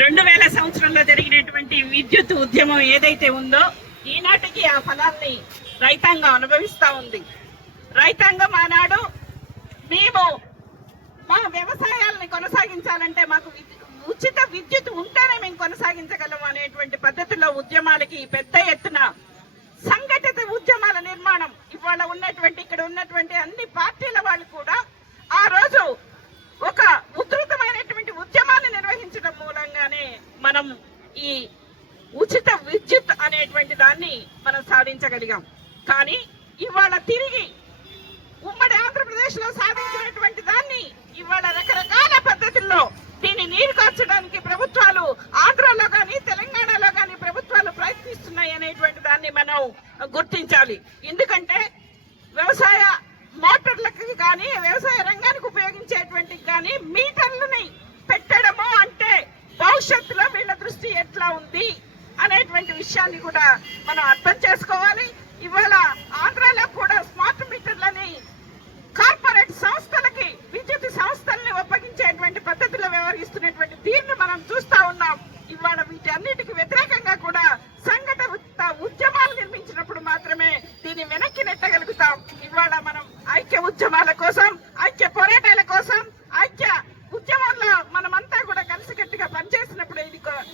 రెండు వేల సంవత్సరంలో జరిగినటువంటి విద్యుత్ ఉద్యమం ఏదైతే ఉందో ఈనాటికి ఆ ఫలాన్ని రైతాంగం అనుభవిస్తా ఉంది. రైతాంగం ఆనాడు మేము మా వ్యవసాయాలని కొనసాగించాలంటే మాకు ఉచిత విద్యుత్ ఉంటేనే మేము కొనసాగించగలం అనేటువంటి పద్ధతిలో ఉద్యమాలకి పెద్ద ఎత్తున సంఘటిత ఉద్యమాల నిర్మాణం ఇవాళ ఉన్నటువంటి ఇక్కడ ఉన్నటువంటి అన్ని పార్టీల వాళ్ళు కూడా ఆ రోజు ఒక ఉధృతమైనటువంటి ఉద్యమాన్ని నిర్వహించడం మూలంగానే మనం ఈ ఉచిత విద్యుత్ అనేటువంటి దాన్ని మనం సాధించగలిగాం. కానీ ఇవాళ తిరిగి ఉమ్మడి ఆంధ్రప్రదేశ్లో సాధించినటువంటి దాన్ని ఇవాళ రకరకాల పద్ధతుల్లో దీన్ని నీరు కార్చడానికి ప్రభుత్వాలు ఆంధ్రాలో కానీ తెలంగాణలో కానీ ప్రభుత్వాలు ప్రయత్నిస్తున్నాయి అనేటువంటి దాన్ని మనం గుర్తించాలి. ఎందుకంటే వ్యవసాయ మోటార్లకు కానీ వ్యవసాయ రంగానికి ఉపయోగించేటువంటి కానీ మీటర్లని పెట్టడము అంటే భవిష్యత్తులో వీళ్ళ దృష్టి ఎట్లా ఉంది అనేటువంటి విషయాన్ని కూడా మనం అర్థం చేసుకోవాలి. ఇవాళ ఆంధ్రాలో కూడా స్మార్ట్ మీటర్లని కార్పొరేట్ సంస్థలకి విద్యుత్ సంస్థల్ని ఒప్పగించేటువంటి పద్ధతిలో వ్యవహరిస్తున్నటువంటి దీన్ని మనం చూస్తా ఉన్నాం ఇవాళ వీటన్నిటికి వ్యతిరేకంగా కూడా సంఘటిత ఉద్యమాలు నిర్మించినప్పుడు మాత్రమే దీన్ని వెనక్కి నెట్టగలుగుతాం. ఇవాళ మనం ఐక్య ఉద్యమాల కోసం ఐక్య పోరాటాల కోసం ఐక్య ఉద్యమంలో మనమంతా కూడా కలిసికట్టుగా పనిచేసినప్పుడు ఇది కొ-